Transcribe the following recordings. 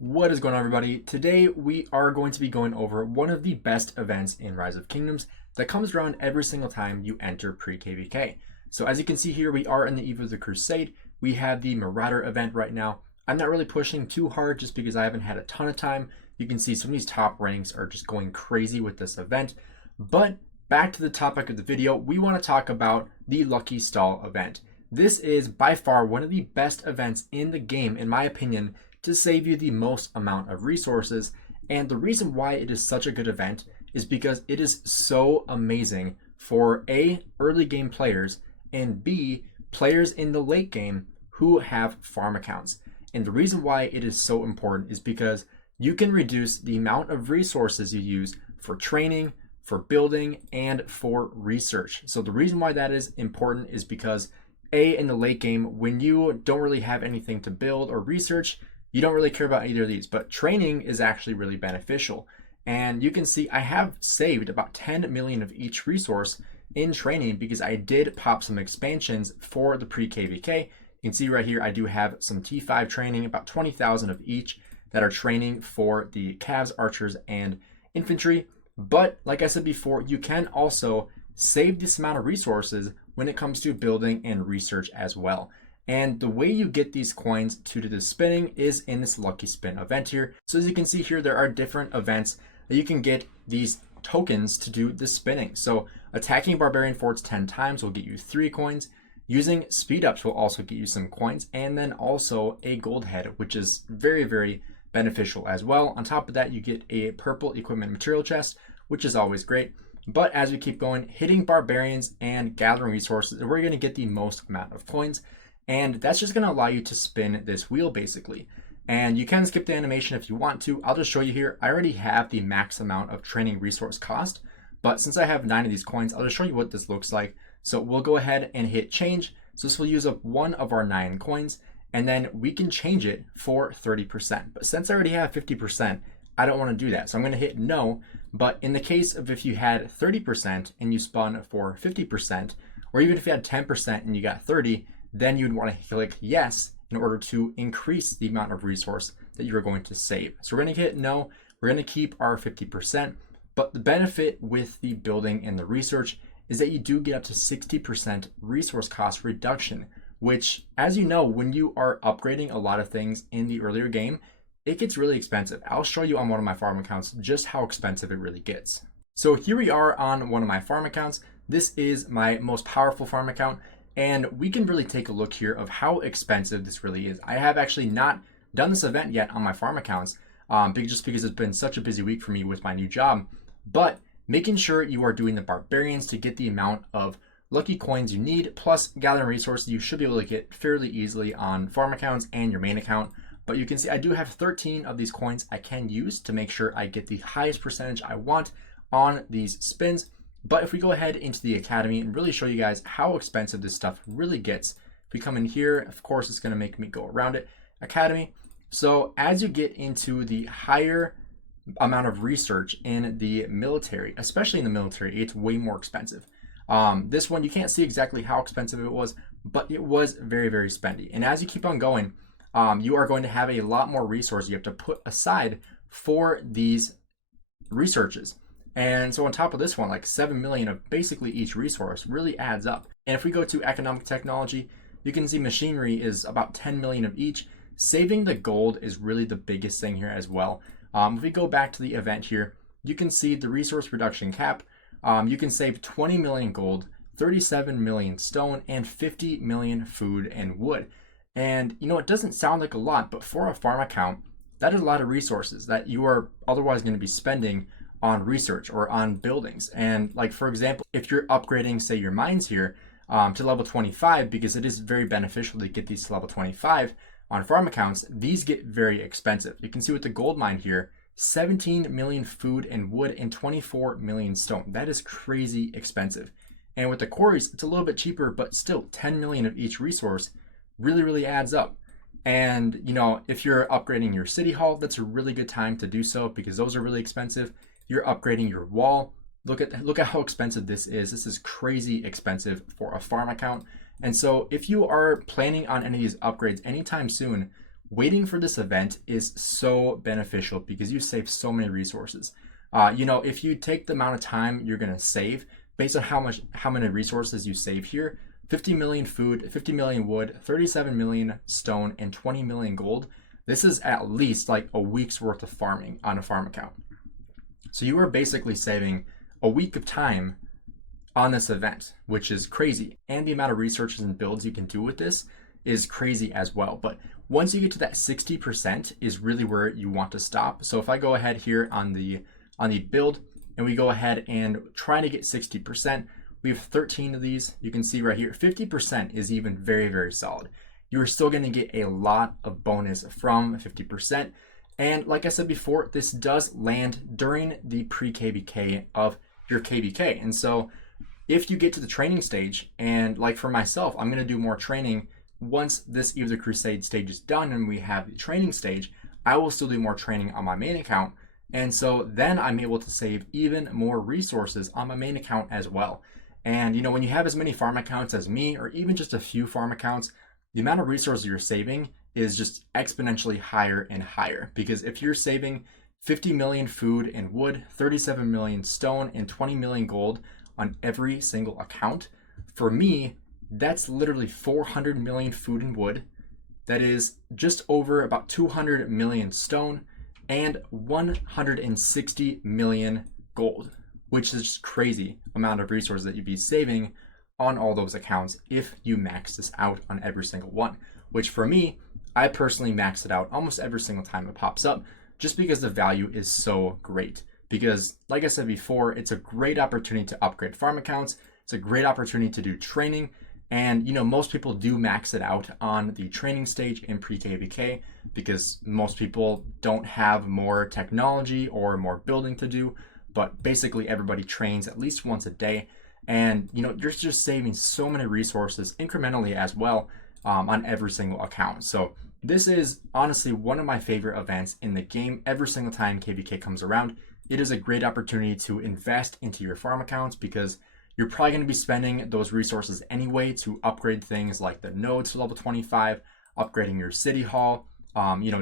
What is going on, everybody? Today we are going to be going over one of the best events in Rise of Kingdoms that comes around every single time you enter pre-KVK. So as you can see here, we are in the Eve of the Crusade. We have the Marauder event right now. I'm not really pushing too hard just because I haven't had a ton of time. You can see some of these top ranks are just going crazy with this event. But back to the topic of the video, we want to talk about the Lucky Stall event. This is by far one of the best events in the game, in my opinion, to save you the most amount of resources. And the reason why it is such a good event is because it is so amazing for A, early game players, and B, players in the late game who have farm accounts. And the reason why it is so important is because you can reduce the amount of resources you use for training, for building, and for research. So the reason why that is important is because A, in the late game, when you don't really have anything to build or research, you don't really care about either of these, but training is actually really beneficial. And you can see I have saved about 10 million of each resource in training because I did pop some expansions for the pre-KVK. You can see right here, I do have some T5 training, about 20,000 of each that are training for the calves, archers, and infantry. But like I said before, you can also save this amount of resources when it comes to building and research as well. And the way you get these coins to do the spinning is in this Lucky Spin event here. So as you can see here, there are different events that you can get these tokens to do the spinning. So attacking barbarian forts 10 times will get you 3 coins. Using speed ups will also get you some coins. And then also a gold head, which is very, very beneficial as well. On top of that, you get a purple equipment material chest, which is always great. But as we keep going, hitting barbarians and gathering resources, we're going to get the most amount of coins. And that's just going to allow you to spin this wheel basically. And you can skip the animation if you want to. I'll just show you here. I already have the max amount of training resource cost, but since I have 9 of these coins, I'll just show you what this looks like. So we'll go ahead and hit change. So this will use up 1 of our 9 coins, and then we can change it for 30%. But since I already have 50%, I don't want to do that. So I'm going to hit no. But in the case of if you had 30% and you spun for 50%, or even if you had 10% and you got 30, then you'd want to click yes in order to increase the amount of resource that you're going to save. So we're going to hit no, we're going to keep our 50%, but the benefit with the building and the research is that you do get up to 60% resource cost reduction, which, as you know, when you are upgrading a lot of things in the earlier game, it gets really expensive. I'll show you on one of my farm accounts just how expensive it really gets. So here we are on one of my farm accounts. This is my most powerful farm account. And we can really take a look here of how expensive this really is. I have actually not done this event yet on my farm accounts, just because it's been such a busy week for me with my new job. But making sure you are doing the barbarians to get the amount of lucky coins you need, plus gathering resources you should be able to get fairly easily on farm accounts and your main account. But you can see I do have 13 of these coins I can use to make sure I get the highest percentage I want on these spins. But if we go ahead into the academy and really show you guys how expensive this stuff really gets, if we come in here, of course, it's going to make me go around it, academy. So as you get into the higher amount of research in the military, especially in the military, it's way more expensive. This one, you can't see exactly how expensive it was, but it was very, very spendy. And as you keep on going, you are going to have a lot more resources you have to put aside for these researches. And so on top of this one, like 7 million of basically each resource really adds up. And if we go to economic technology, you can see machinery is about 10 million of each. Saving the gold is really the biggest thing here as well. If we go back to the event here, you can see the resource reduction cap. You can save 20 million gold, 37 million stone, and 50 million food and wood. And you know, it doesn't sound like a lot, but for a farm account, that is a lot of resources that you are otherwise going to be spending on research or on buildings. And like, for example, if you're upgrading, say, your mines here to level 25, because it is very beneficial to get these to level 25 on farm accounts, these get very expensive. You can see with the gold mine here, 17 million food and wood and 24 million stone. That is crazy expensive. And with the quarries, it's a little bit cheaper, but still 10 million of each resource really, really adds up. And you know, if you're upgrading your city hall, that's a really good time to do so because those are really expensive. You're upgrading your wall. Look at how expensive this is. This is crazy expensive for a farm account. And so if you are planning on any of these upgrades anytime soon, waiting for this event is so beneficial because you save so many resources. If you take the amount of time you're going to save based on how many resources you save here, 50 million food, 50 million wood, 37 million stone, and 20 million gold. This is at least like a week's worth of farming on a farm account. So you are basically saving a week of time on this event, which is crazy. And the amount of researches and builds you can do with this is crazy as well. But once you get to that 60% is really where you want to stop. So if I go ahead here on the build and we go ahead and try to get 60%, we have 13 of these. You can see right here, 50% is even very, very solid. You're still going to get a lot of bonus from 50%. And like I said before, this does land during the pre-KVK of your KVK. And so if you get to the training stage, and like for myself, I'm going to do more training once this Eve of the Crusade stage is done and we have the training stage, I will still do more training on my main account. And so then I'm able to save even more resources on my main account as well. And when you have as many farm accounts as me, or even just a few farm accounts, the amount of resources you're saving is just exponentially higher and higher. Because if you're saving 50 million food and wood, 37 million stone, and 20 million gold on every single account, for me, that's literally 400 million food and wood. That is just over about 200 million stone and 160 million gold, which is just crazy amount of resources that you'd be saving on all those accounts if you max this out on every single one, which for me, I personally max it out almost every single time it pops up just because the value is so great. Because like I said before, it's a great opportunity to upgrade farm accounts. It's a great opportunity to do training. And most people do max it out on the training stage in pre-KVK because most people don't have more technology or more building to do. But basically everybody trains at least once a day. And you're just saving so many resources incrementally as well on every single account. So this is honestly one of my favorite events in the game. Every single time KVK comes around, it is a great opportunity to invest into your farm accounts because you're probably going to be spending those resources anyway to upgrade things like the nodes to level 25, upgrading your city hall,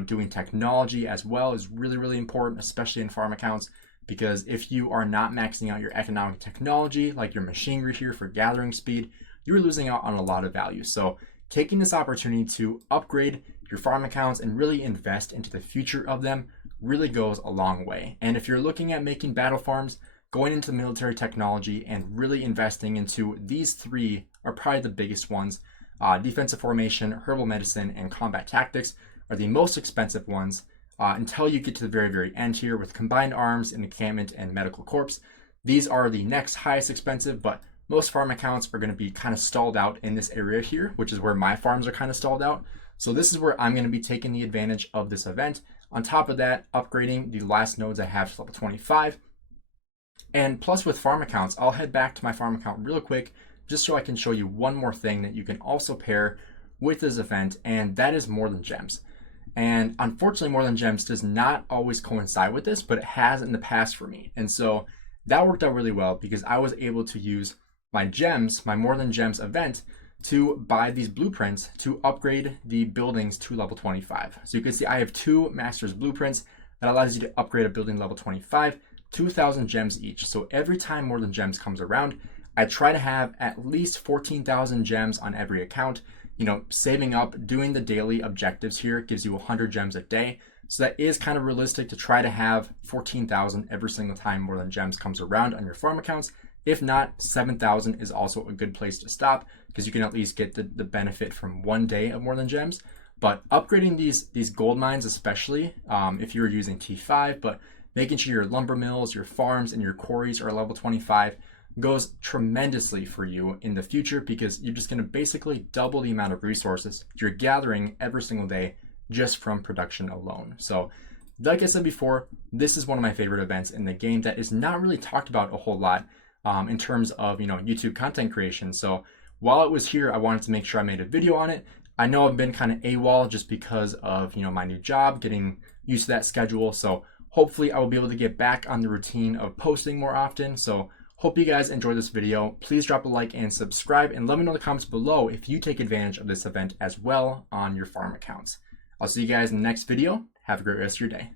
doing technology as well is really, really important, especially in farm accounts. Because if you are not maxing out your economic technology, like your machinery here for gathering speed, you're losing out on a lot of value. So taking this opportunity to upgrade your farm accounts and really invest into the future of them really goes a long way. And if you're looking at making battle farms, going into military technology and really investing into these three are probably the biggest ones. Defensive formation, herbal medicine, and combat tactics are the most expensive ones. Until you get to the very, very end here with combined arms, and encampment, and medical corps. These are the next highest expensive, but most farm accounts are going to be kind of stalled out in this area here, which is where my farms are kind of stalled out. So this is where I'm going to be taking the advantage of this event. On top of that, upgrading the last nodes I have to level 25. And plus with farm accounts, I'll head back to my farm account real quick, just so I can show you one more thing that you can also pair with this event, and that is More Than Gems. And unfortunately, More Than Gems does not always coincide with this, but it has in the past for me. And so that worked out really well because I was able to use my gems, my More Than Gems event, to buy these blueprints to upgrade the buildings to level 25. So you can see I have 2 master's blueprints that allows you to upgrade a building level 25, 2,000 gems each. So every time More Than Gems comes around, I try to have at least 14,000 gems on every account. Saving up, doing the daily objectives here gives you 100 gems a day. So that is kind of realistic to try to have 14,000 every single time More Than Gems comes around on your farm accounts. If not, 7,000 is also a good place to stop because you can at least get the benefit from one day of More Than Gems. But upgrading these gold mines, especially if you're using T5, but making sure your lumber mills, your farms, and your quarries are level 25, goes tremendously for you in the future because you're just going to basically double the amount of resources you're gathering every single day just from production alone. So like I said before, this is one of my favorite events in the game that is not really talked about a whole lot in terms of YouTube content creation. So while it was here, I wanted to make sure I made a video on it. I know I've been kind of AWOL just because of my new job, getting used to that schedule. So hopefully I will be able to get back on the routine of posting more often. So hope you guys enjoyed this video. Please drop a like and subscribe, and let me know in the comments below if you take advantage of this event as well on your farm accounts. I'll see you guys in the next video. Have a great rest of your day.